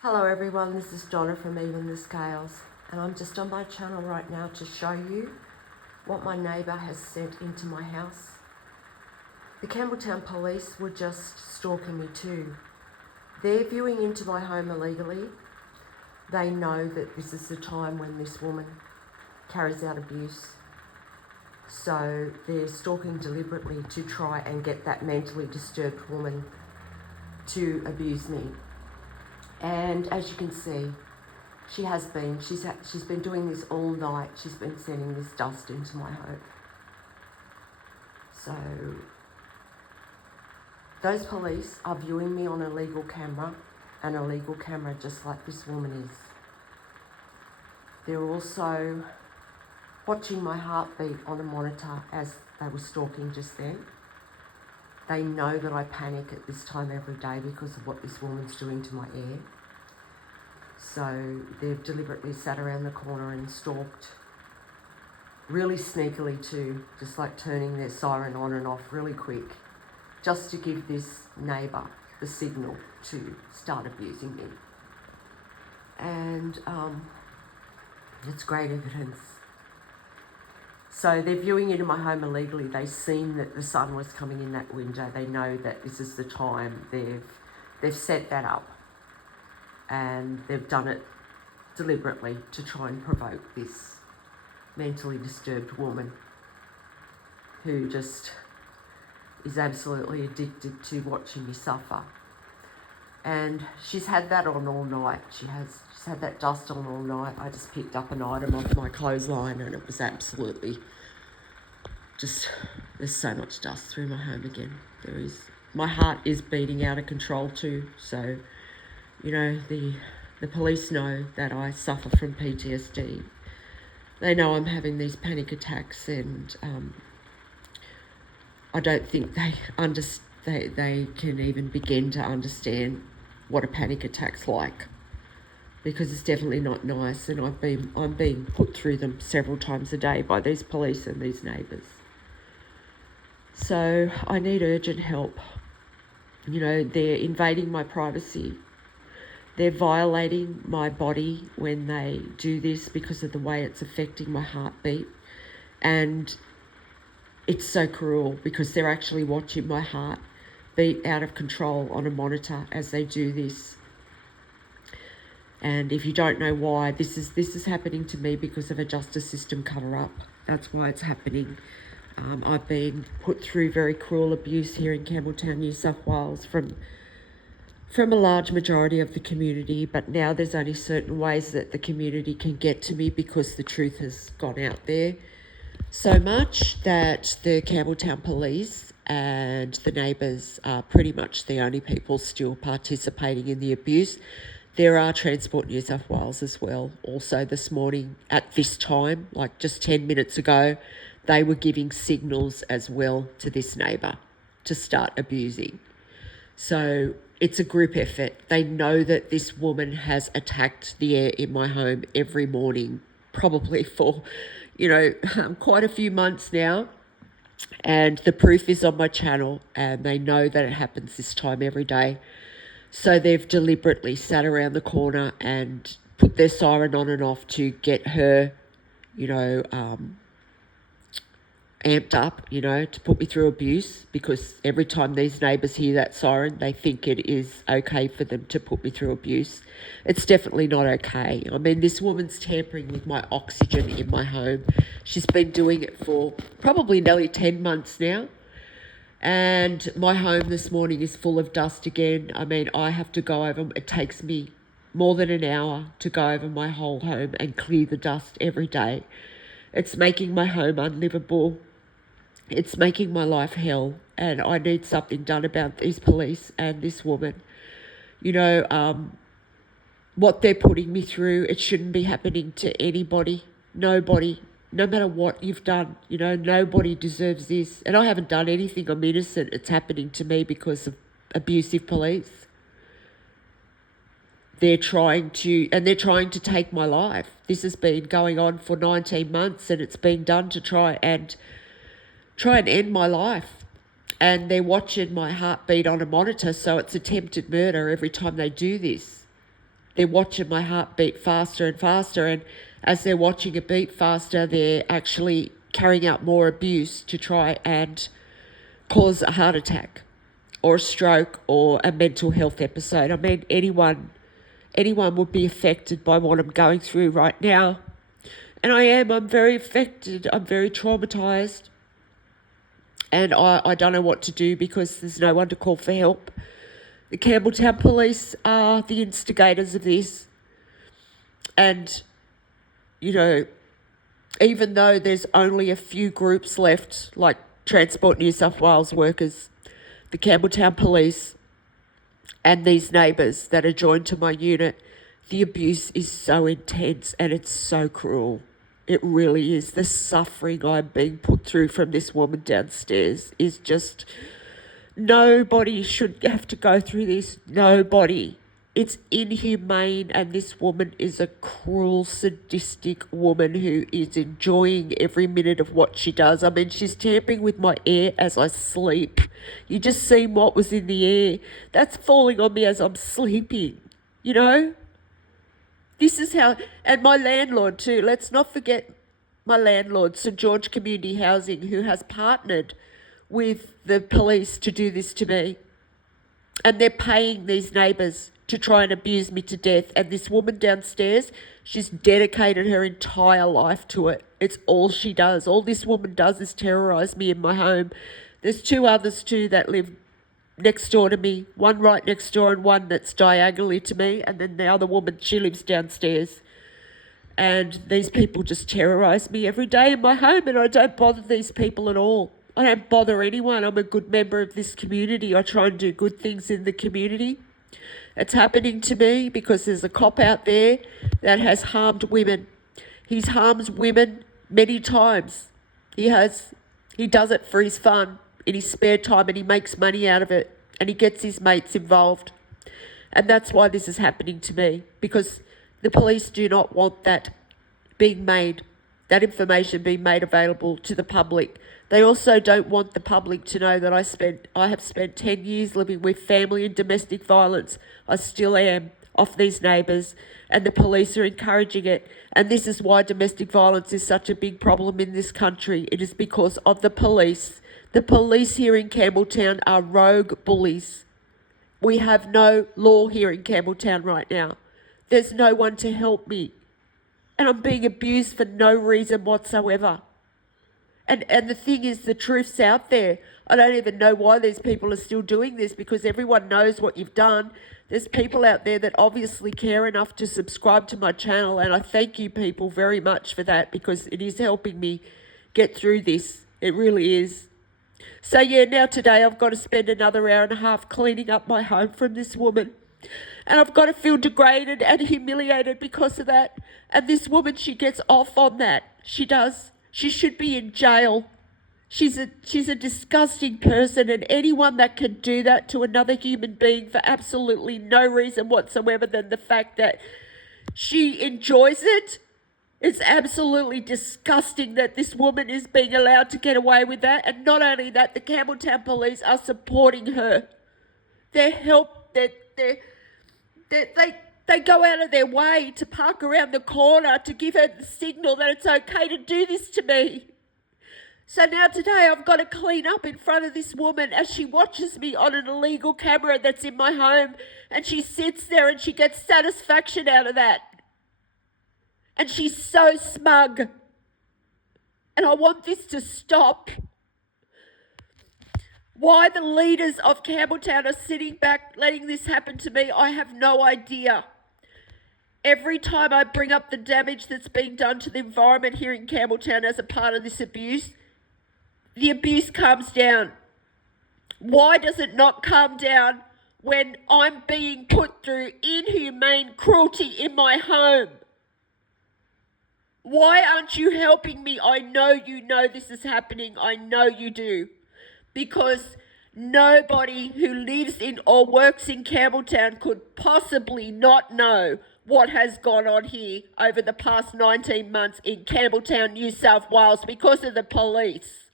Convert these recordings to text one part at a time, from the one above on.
Hello everyone, this is Donna from Even the Scales, and I'm just on my channel right now to show you what my neighbour has sent into my house. The Campbelltown police were just stalking me too. They're viewing into my home illegally. They know that this is the time when this woman carries out abuse. So they're stalking deliberately to try and get that mentally disturbed woman to abuse me. And as you can see, she's been doing this all night. She's been sending this dust into my home. So those police are viewing me on a legal camera, an illegal camera just like this woman is. They're also watching my heartbeat on a monitor as they were stalking just then. They know that I panic at this time every day because of what this woman's doing to my air. So they've deliberately sat around the corner and stalked, really sneakily too, just like turning their siren on and off really quick, just to give this neighbour the signal to start abusing me. And it's great evidence. So they're viewing into my home illegally. They've seen that the sun was coming in that window. They know that this is the time. They've set that up, and they've done it deliberately to try and provoke this mentally disturbed woman who just is absolutely addicted to watching me suffer. And she's had that on all night. She's had that dust on all night. I just picked up an item off my clothesline and it was absolutely just, there's so much dust through my home again. My heart is beating out of control too. So, you know, the police know that I suffer from PTSD. They know I'm having these panic attacks, and I don't think they can even begin to understand what a panic attack's like, because it's definitely not nice, and I'm being put through them several times a day by these police and these neighbours. So I need urgent help. You know, they're invading my privacy. They're violating my body when they do this because of the way it's affecting my heartbeat. And it's so cruel because they're actually watching my heart beat out of control on a monitor as they do this. And if you don't know why, this is happening to me because of a justice system cover-up. That's why it's happening. I've been put through very cruel abuse here in Campbelltown, New South Wales from a large majority of the community, but now there's only certain ways that the community can get to me because the truth has gone out there so much that the Campbelltown police and the neighbours are pretty much the only people still participating in the abuse. There are Transport New South Wales as well. Also this morning at this time, like just 10 minutes ago, they were giving signals as well to this neighbour to start abusing. So it's a group effort. They know that this woman has attacked the air in my home every morning, probably for, quite a few months now. And the proof is on my channel, and they know that it happens this time every day. So they've deliberately sat around the corner and put their siren on and off to get her, amped up, to put me through abuse, because every time these neighbours hear that siren, they think it is okay for them to put me through abuse. It's definitely not okay. I mean, this woman's tampering with my oxygen in my home. She's been doing it for probably nearly 10 months now. And my home this morning is full of dust again. I mean, I have to go over, it takes me more than an hour to go over my whole home and clear the dust every day. It's making my home unlivable. It's making my life hell, and I need something done about these police and this woman. What they're putting me through, it shouldn't be happening to anybody, nobody, no matter what you've done. Nobody deserves this. And I haven't done anything. I'm innocent. It's happening to me because of abusive police. They're trying to take my life. This has been going on for 19 months, and it's been done to try and end my life. And they're watching my heartbeat on a monitor, so it's attempted murder every time they do this. they're watching my heart beat faster and faster. And as they're watching it beat faster, they're actually carrying out more abuse to try and cause a heart attack or a stroke or a mental health episode. I mean, anyone would be affected by what I'm going through right now. And I'm very affected. I'm very traumatized. And I don't know what to do because there's no one to call for help. The Campbelltown police are the instigators of this. And, you know, even though there's only a few groups left, like Transport New South Wales workers, the Campbelltown police, and these neighbours that are joined to my unit, the abuse is so intense and it's so cruel. It really is. The suffering I'm being put through from this woman downstairs is just... Nobody should have to go through this. Nobody. It's inhumane, and this woman is a cruel, sadistic woman who is enjoying every minute of what she does. I mean, she's tampering with my air as I sleep. You just seen what was in the air. That's falling on me as I'm sleeping, you know? This is how... And my landlord too. Let's not forget my landlord, St George Community Housing, who has partnered with the police to do this to me. And they're paying these neighbours to try and abuse me to death. And this woman downstairs, she's dedicated her entire life to it. It's all she does. All this woman does is terrorise me in my home. There's two others too that live next door to me. One right next door and one that's diagonally to me. And then the other woman, she lives downstairs. And these people just terrorise me every day in my home, and I don't bother these people at all. I don't bother anyone. I'm a good member of this community. I try and do good things in the community. It's happening to me because there's a cop out there that has harmed women. He's harmed women many times. He does it for his fun in his spare time, and he makes money out of it, and he gets his mates involved. And that's why this is happening to me, because the police do not want that information being made available to the public. They also don't want the public to know that I have spent 10 years living with family and domestic violence. I still am, off these neighbours, and the police are encouraging it. And this is why domestic violence is such a big problem in this country. It is because of the police. The police here in Campbelltown are rogue bullies. We have no law here in Campbelltown right now. There's no one to help me. And I'm being abused for no reason whatsoever. And the thing is, the truth's out there. I don't even know why these people are still doing this, because everyone knows what you've done. There's people out there that obviously care enough to subscribe to my channel, and I thank you people very much for that, because it is helping me get through this. It really is. So yeah, now today I've got to spend another hour and a half cleaning up my home from this woman. And I've got to feel degraded and humiliated because of that. And this woman, she gets off on that. She does. She should be in jail. She's a disgusting person, and anyone that can do that to another human being for absolutely no reason whatsoever than the fact that she enjoys it. It's absolutely disgusting that this woman is being allowed to get away with that. And not only that, the Campbelltown police are supporting her. They go out of their way to park around the corner to give her the signal that it's okay to do this to me. So now today I've got to clean up in front of this woman as she watches me on an illegal camera that's in my home, and she sits there and she gets satisfaction out of that. And she's so smug. And I want this to stop. Why the leaders of Campbelltown are sitting back letting this happen to me, I have no idea. Every time I bring up the damage that's being done to the environment here in Campbelltown as a part of this abuse, the abuse calms down. Why does it not calm down when I'm being put through inhumane cruelty in my home? Why aren't you helping me? I know you know this is happening. I know you do. Because nobody who lives in or works in Campbelltown could possibly not know what has gone on here over the past 19 months in Campbelltown, New South Wales, because of the police.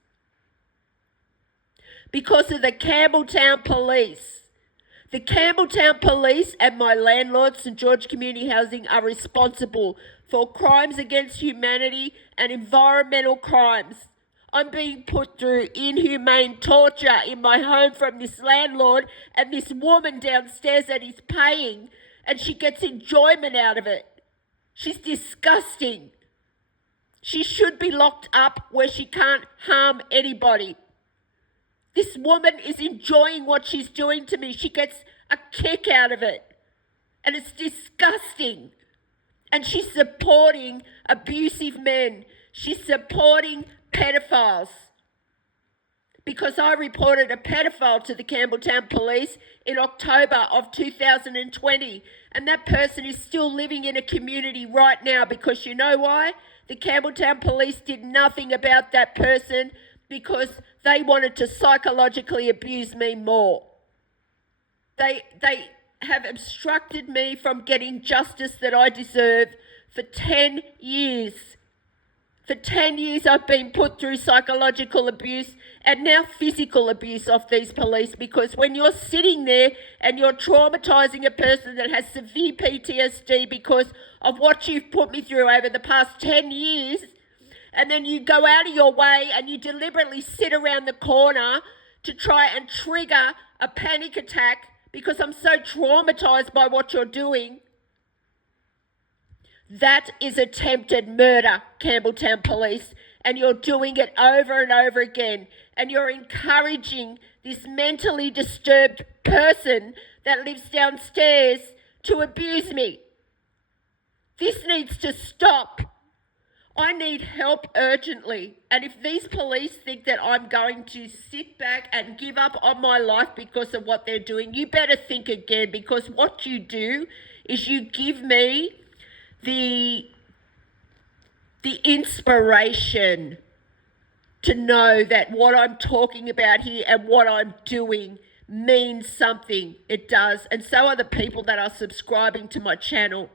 Because of the Campbelltown police. The Campbelltown Police and my landlord, St George Community Housing, are responsible for crimes against humanity and environmental crimes. I'm being put through inhumane torture in my home from this landlord and this woman downstairs that is paying, and she gets enjoyment out of it. She's disgusting. She should be locked up where she can't harm anybody. This woman is enjoying what she's doing to me. She gets a kick out of it. And it's disgusting. And she's supporting abusive men. She's supporting pedophiles. Because I reported a pedophile to the Campbelltown Police in October of 2020. And that person is still living in a community right now because you know why? The Campbelltown Police did nothing about that person because they wanted to psychologically abuse me more. They have obstructed me from getting justice that I deserve for 10 years. For 10 years I've been put through psychological abuse and now physical abuse of these police, because when you're sitting there and you're traumatising a person that has severe PTSD because of what you've put me through over the past 10 years, and then you go out of your way and you deliberately sit around the corner to try and trigger a panic attack because I'm so traumatised by what you're doing. That is attempted murder, Campbelltown Police, and you're doing it over and over again. And you're encouraging this mentally disturbed person that lives downstairs to abuse me. This needs to stop. I need help urgently. And if these police think that I'm going to sit back and give up on my life because of what they're doing, you better think again, because what you do is you give me the inspiration to know that what I'm talking about here and what I'm doing means something. It does. And so are the people that are subscribing to my channel.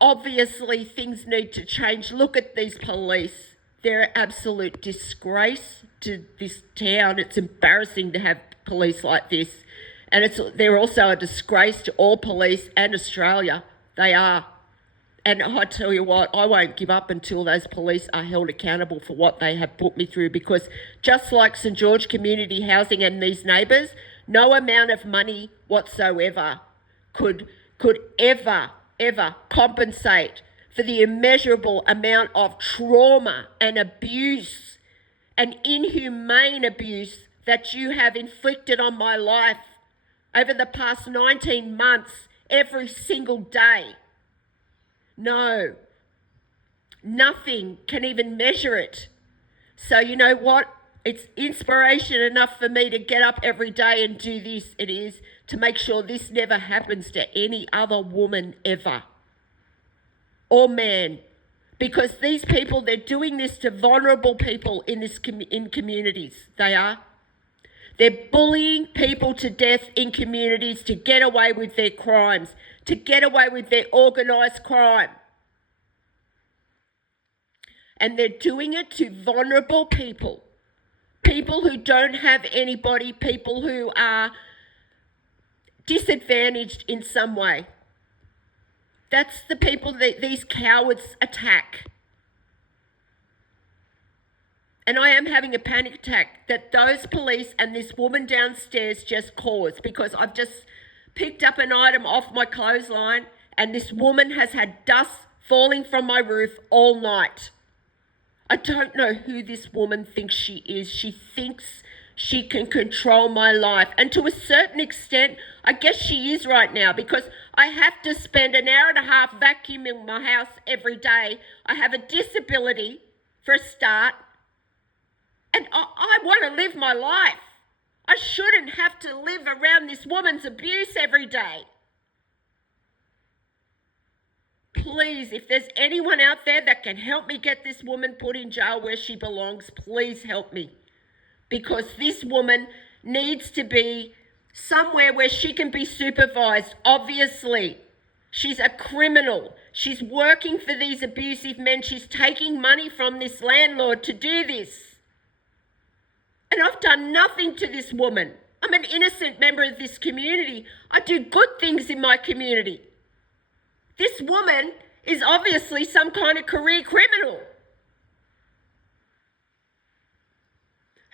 Obviously, things need to change. Look at these police. They're an absolute disgrace to this town. It's embarrassing to have police like this. And they're also a disgrace to all police and Australia. They are. And I tell you what, I won't give up until those police are held accountable for what they have put me through, because just like St George Community Housing and these neighbours, no amount of money whatsoever could ever compensate for the immeasurable amount of trauma and abuse and inhumane abuse that you have inflicted on my life over the past 19 months, every single day. No, nothing can even measure it. So you know what? It's inspiration enough for me to get up every day and do this. It is to make sure this never happens to any other woman ever, or man, because these people, they're doing this to vulnerable people in communities. They are. They're bullying people to death in communities to get away with their crimes, to get away with their organised crime. And they're doing it to vulnerable people, people who don't have anybody, people who are disadvantaged in some way. That's the people that these cowards attack. And I am having a panic attack that those police and this woman downstairs just caused, because I've just picked up an item off my clothesline and this woman has had dust falling from my roof all night. I don't know who this woman thinks she is. She thinks she can control my life. And to a certain extent, I guess she is right now, because I have to spend an hour and a half vacuuming my house every day. I have a disability for a start. And I want to live my life. I shouldn't have to live around this woman's abuse every day. Please, if there's anyone out there that can help me get this woman put in jail where she belongs, please help me. Because this woman needs to be somewhere where she can be supervised. Obviously, she's a criminal. She's working for these abusive men. She's taking money from this landlord to do this. And I've done nothing to this woman. I'm an innocent member of this community. I do good things in my community. This woman is obviously some kind of career criminal.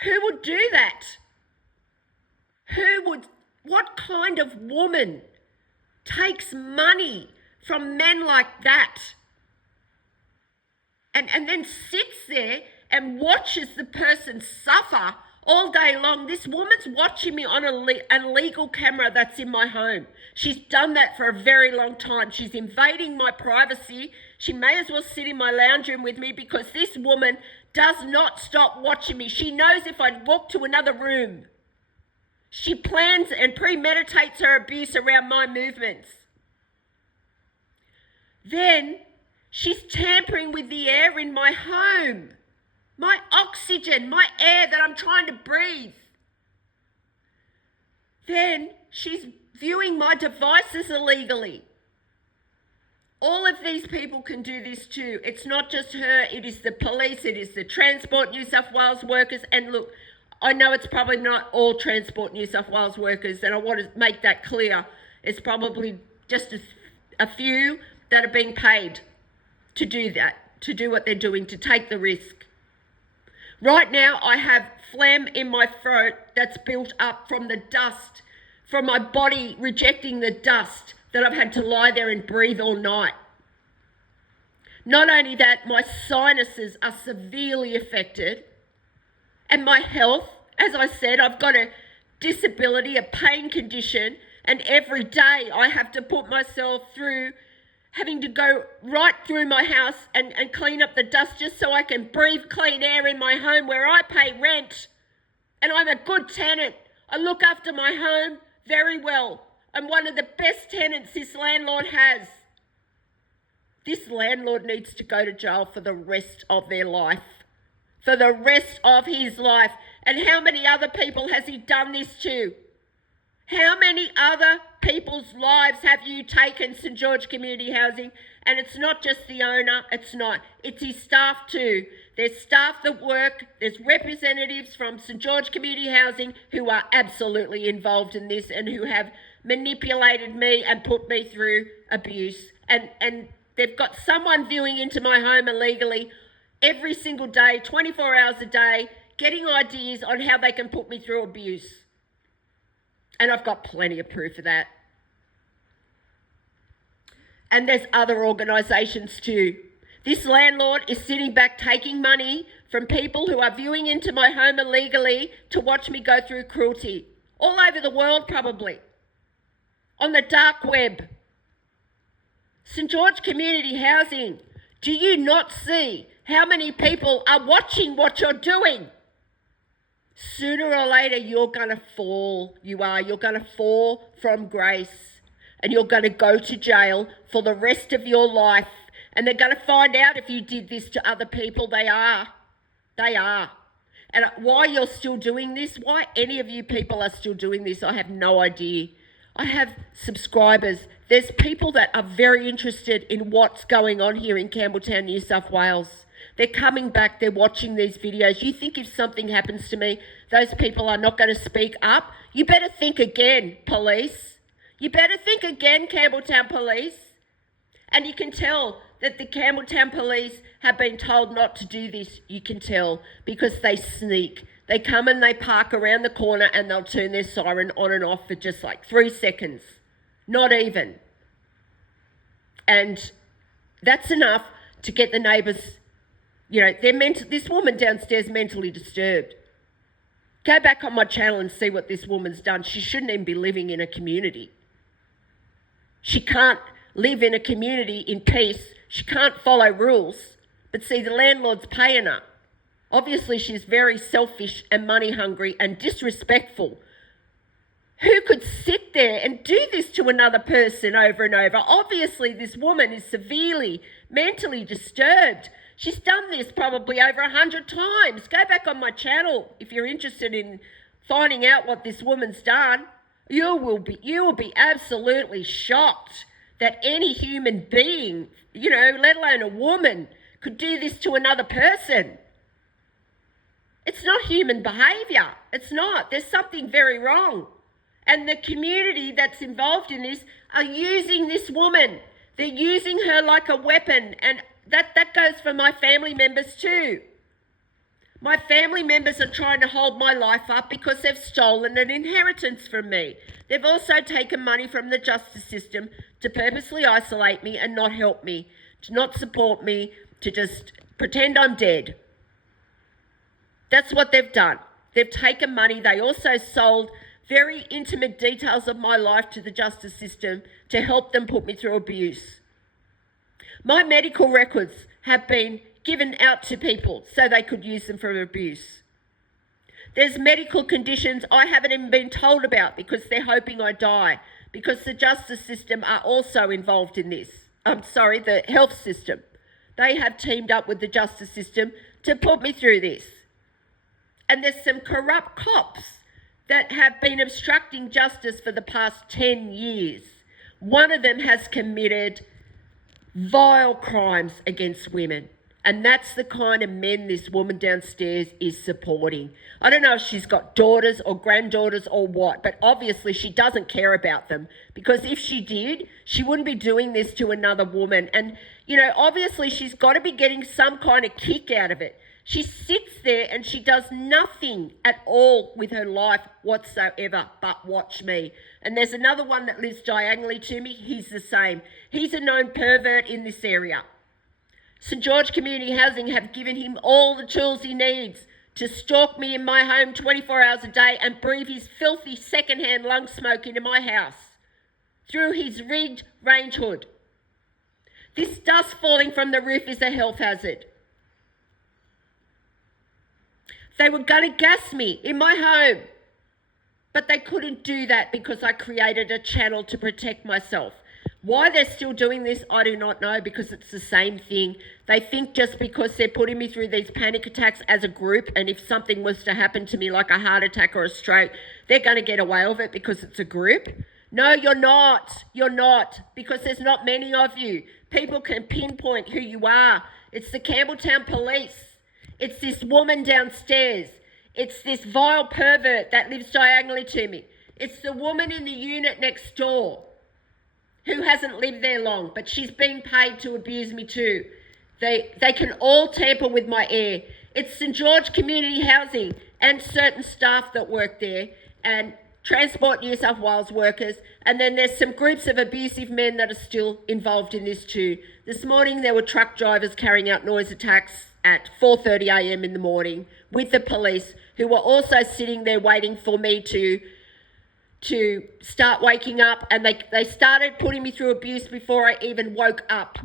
Who would do that? What kind of woman takes money from men like that and then sits there and watches the person suffer all day long? This woman's watching me on a legal camera that's in my home. She's done that for a very long time. She's invading my privacy. She may as well sit in my lounge room with me because this woman does not stop watching me. She knows if I walk to another room, she plans and premeditates her abuse around my movements. Then she's tampering with the air in my home, my oxygen, my air that I'm trying to breathe. Then she's viewing my devices illegally. All of these people can do this too. It's not just her, it is the police, it is the Transport New South Wales workers. And look, I know it's probably not all Transport New South Wales workers, and I want to make that clear. It's probably just a few that are being paid to do that, to do what they're doing, to take the risk. Right now, I have phlegm in my throat that's built up from the dust, from my body rejecting the dust that I've had to lie there and breathe all night. Not only that, my sinuses are severely affected, and my health, as I said, I've got a disability, a pain condition, and every day I have to put myself through having to go right through my house and clean up the dust just so I can breathe clean air in my home where I pay rent. And I'm a good tenant. I look after my home very well. I'm one of the best tenants this landlord has. This landlord needs to go to jail for the rest of their life. For the rest of his life. And how many other people has he done this to? How many other people's lives have you taken, St George Community Housing? And it's not just the owner, it's not. It's his staff too. There's staff that work, there's representatives from St George Community Housing who are absolutely involved in this and who have manipulated me and put me through abuse. And they've got someone viewing into my home illegally every single day, 24 hours a day, getting ideas on how they can put me through abuse. And I've got plenty of proof of that. And there's other organisations too. This landlord is sitting back taking money from people who are viewing into my home illegally to watch me go through cruelty. All over the world probably. On the dark web. St George Community Housing, do you not see how many people are watching what you're doing? Sooner or later, you're going to fall. You're going to fall from grace. And you're going to go to jail for the rest of your life. And they're going to find out if you did this to other people. They are. They are. And why you're still doing this, why any of you people are still doing this, I have no idea. I have subscribers. There's people that are very interested in what's going on here in Campbelltown, New South Wales. They're coming back, they're watching these videos. You think if something happens to me, those people are not going to speak up? You better think again, police. You better think again, Campbelltown Police. And you can tell that the Campbelltown Police have been told not to do this. You can tell because they sneak. They come and they park around the corner and they'll turn their siren on and off for just like 3 seconds. Not even. And that's enough to get the neighbours, this woman downstairs mentally disturbed. Go back on my channel and see what this woman's done. She shouldn't even be living in a community. She can't live in a community in peace. She can't follow rules. But see, the landlord's paying her. Obviously, she's very selfish and money hungry and disrespectful. Who could sit there and do this to another person over and over? Obviously, this woman is severely mentally disturbed. She's done this probably over 100 times. Go back on my channel if you're interested in finding out what this woman's done. You will be absolutely shocked that any human being, let alone a woman, could do this to another person. It's not human behaviour. It's not. There's something very wrong. And the community that's involved in this are using this woman. They're using her like a weapon. And that goes for my family members too. My family members are trying to hold my life up because they've stolen an inheritance from me. They've also taken money from the justice system to purposely isolate me and not help me, to not support me, to just pretend I'm dead. That's what they've done. They've taken money. They also sold very intimate details of my life to the justice system to help them put me through abuse. My medical records have been given out to people so they could use them for abuse. There's medical conditions I haven't even been told about because they're hoping I die, because the justice system are also involved in this. The health system. They have teamed up with the justice system to put me through this. And there's some corrupt cops that have been obstructing justice for the past 10 years. One of them has committed vile crimes against women. And that's the kind of men this woman downstairs is supporting. I don't know if she's got daughters or granddaughters or what, but obviously she doesn't care about them, because if she did, she wouldn't be doing this to another woman. And, obviously she's got to be getting some kind of kick out of it. She sits there and she does nothing at all with her life whatsoever but watch me. And there's another one that lives diagonally to me. He's the same. He's a known pervert in this area. St George Community Housing have given him all the tools he needs to stalk me in my home 24 hours a day and breathe his filthy second-hand lung smoke into my house through his rigged range hood. This dust falling from the roof is a health hazard. They were going to gas me in my home, but they couldn't do that because I created a channel to protect myself. Why they're still doing this, I do not know, because it's the same thing. They think just because they're putting me through these panic attacks as a group, and if something was to happen to me like a heart attack or a stroke, they're going to get away with it because it's a group. No, you're not. You're not, because there's not many of you. People can pinpoint who you are. It's the Campbelltown Police. It's this woman downstairs. It's this vile pervert that lives diagonally to me. It's the woman in the unit next door who hasn't lived there long, but she's being paid to abuse me too. They can all tamper with my air. It's St George Community Housing and certain staff that work there, and Transport New South Wales workers, and then there's some groups of abusive men that are still involved in this too. This morning there were truck drivers carrying out noise attacks at 4:30 a.m. in the morning with the police, who were also sitting there waiting for me to start waking up, and they started putting me through abuse before I even woke up.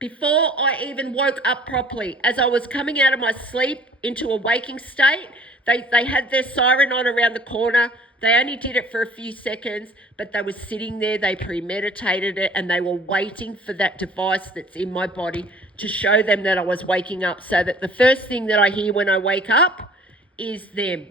Before I even woke up properly, as I was coming out of my sleep into a waking state, they had their siren on around the corner. They only did it for a few seconds, but they were sitting there, they premeditated it, and they were waiting for that device that's in my body to show them that I was waking up, so that the first thing that I hear when I wake up is them.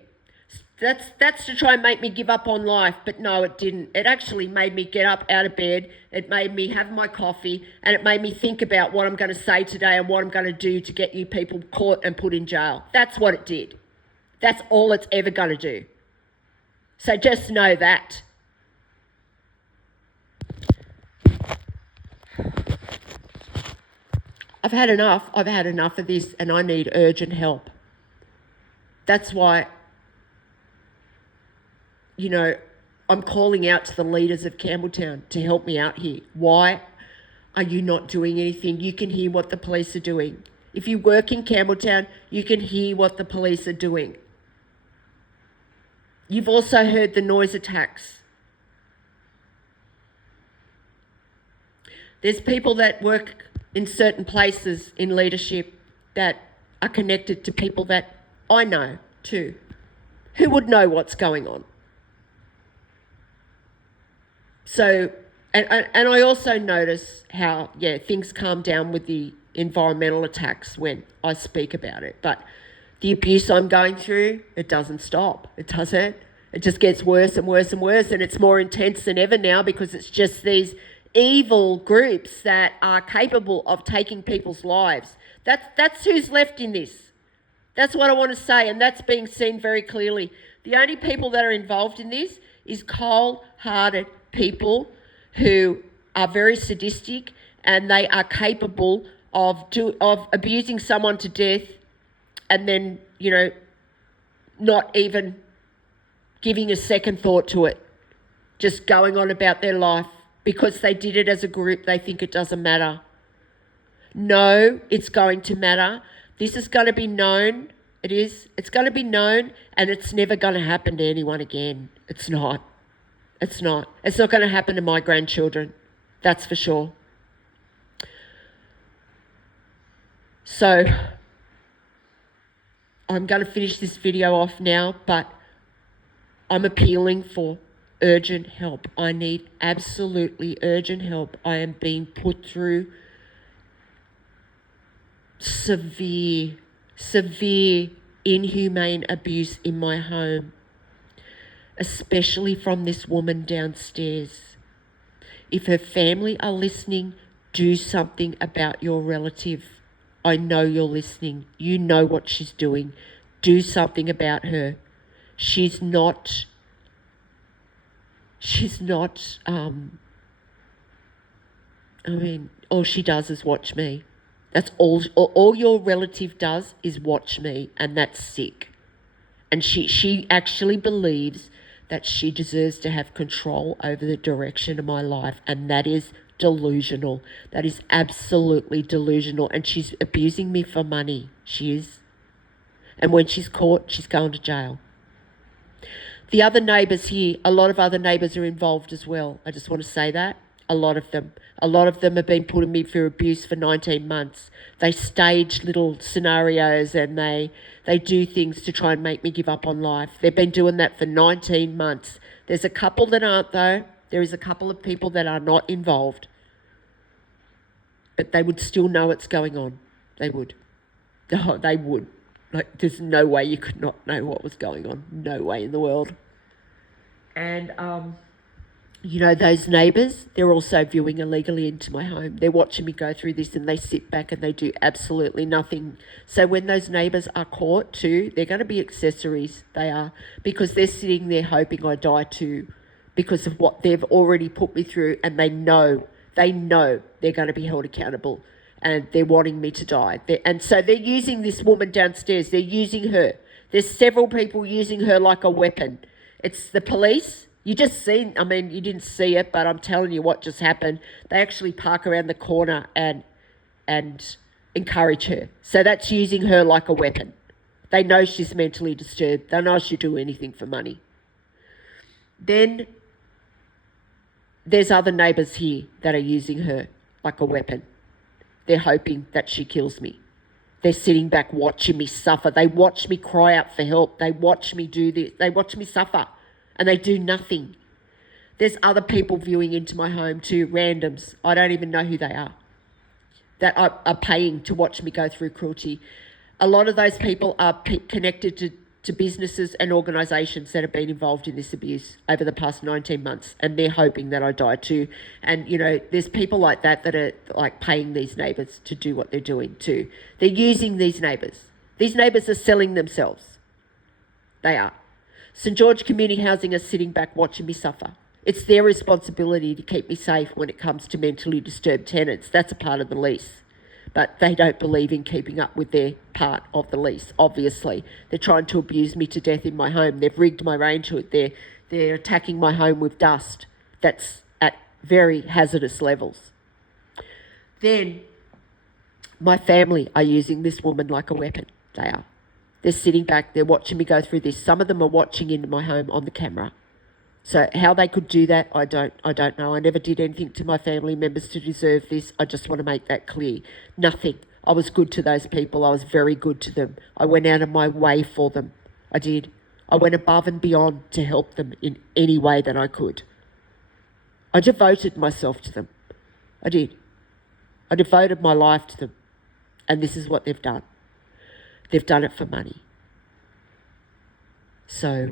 That's to try and make me give up on life, but no, it didn't. It actually made me get up out of bed. It made me have my coffee, and it made me think about what I'm going to say today and what I'm going to do to get you people caught and put in jail. That's what it did. That's all it's ever going to do. So just know that. I've had enough. I've had enough of this, and I need urgent help. That's why, I'm calling out to the leaders of Campbelltown to help me out here. Why are you not doing anything? You can hear what the police are doing. If you work in Campbelltown, you can hear what the police are doing. You've also heard the noise attacks. There's people that work in certain places in leadership that are connected to people that I know too, who would know what's going on. So, and I also notice how, things calm down with the environmental attacks when I speak about it. But the abuse I'm going through, it doesn't stop. It doesn't. It just gets worse and worse and worse, and it's more intense than ever now because it's just these evil groups that are capable of taking people's lives. That's who's left in this. That's what I want to say, and that's being seen very clearly. The only people that are involved in this is cold-hearted people who are very sadistic, and they are capable of abusing someone to death, and then, not even giving a second thought to it, just going on about their life because they did it as a group. They think it doesn't matter. No, it's going to matter. This is going to be known. It is. It's going to be known, and it's never going to happen to anyone again. It's not. It's not. It's not going to happen to my grandchildren. That's for sure. So I'm going to finish this video off now, but I'm appealing for urgent help. I need absolutely urgent help. I am being put through severe, inhumane abuse in my home, especially from this woman downstairs. If her family are listening, do something about your relative. I know you're listening. You know what she's doing. Do something about her. She's not, all she does is watch me. That's all your relative does is watch me, and that's sick. And she actually believes that she deserves to have control over the direction of my life, and that is delusional. That is absolutely delusional, and she's abusing me for money. She is. And when she's caught, she's going to jail. The other neighbours here, a lot of other neighbours are involved as well. I just want to say that. A lot of them have been putting me through abuse for 19 months. They stage little scenarios, and they do things to try and make me give up on life. They've been doing that for 19 months. There's a couple that aren't, though. There is a couple of people that are not involved. But they would still know what's going on. They would. Oh, they would. Like, there's no way you could not know what was going on. No way in the world. And, those neighbours, they're also viewing illegally into my home. They're watching me go through this, and they sit back and they do absolutely nothing. So when those neighbours are caught too, they're going to be accessories. They are, because they're sitting there hoping I die too, because of what they've already put me through, and they know they're going to be held accountable, and they're wanting me to die. And so they're using this woman downstairs. They're using her. There's several people using her like a weapon. It's the police. You didn't see it, but I'm telling you what just happened. They actually park around the corner and encourage her. So that's using her like a weapon. They know she's mentally disturbed. They know she'll do anything for money. Then there's other neighbours here that are using her like a weapon. They're hoping that she kills me. They're sitting back watching me suffer. They watch me cry out for help. They watch me do this. They watch me suffer. And they do nothing. There's other people viewing into my home too, randoms. I don't even know who they are, that are paying to watch me go through cruelty. A lot of those people are connected to businesses and organisations that have been involved in this abuse over the past 19 months, and they're hoping that I die too. And, there's people like that are like paying these neighbours to do what they're doing too. They're using these neighbours. These neighbours are selling themselves. They are. St George Community Housing are sitting back watching me suffer. It's their responsibility to keep me safe when it comes to mentally disturbed tenants. That's a part of the lease. But they don't believe in keeping up with their part of the lease, obviously. They're trying to abuse me to death in my home. They've rigged my range hood. They're attacking my home with dust. That's at very hazardous levels. Then my family are using this woman like a weapon. They are. They're sitting back, they're watching me go through this. Some of them are watching into my home on the camera. So how they could do that, I don't know. I never did anything to my family members to deserve this. I just want to make that clear. Nothing. I was good to those people. I was very good to them. I went out of my way for them. I did. I went above and beyond to help them in any way that I could. I devoted myself to them. I did. I devoted my life to them. And this is what they've done. They've done it for money. So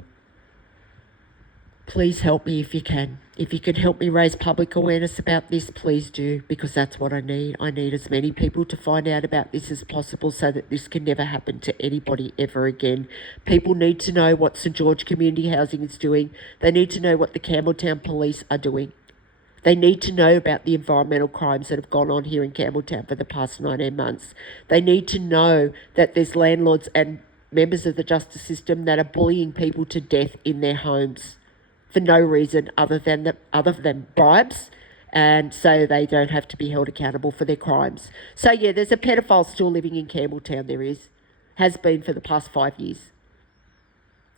Please help me if you can. If you can help me raise public awareness about this, please do, because that's what I need. I need as many people to find out about this as possible so that this can never happen to anybody ever again. People need to know what St George Community Housing is doing. They need to know what the Campbelltown Police are doing. They need to know about the environmental crimes that have gone on here in Campbelltown for the past 19 months. They need to know that there's landlords and members of the justice system that are bullying people to death in their homes for no reason other than bribes, and so they don't have to be held accountable for their crimes. So yeah, there's a pedophile still living in Campbelltown. There has been for the past 5 years.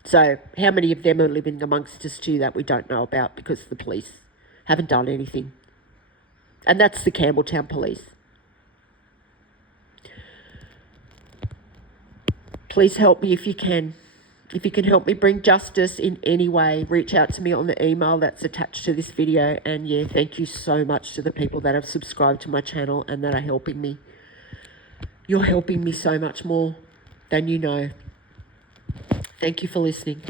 So how many of them are living amongst us too that we don't know about because the police haven't done anything? And that's the Campbelltown Police. Please help me if you can. If you can help me bring justice in any way, reach out to me on the email that's attached to this video. And yeah, thank you so much to the people that have subscribed to my channel and that are helping me. You're helping me so much more than you know. Thank you for listening.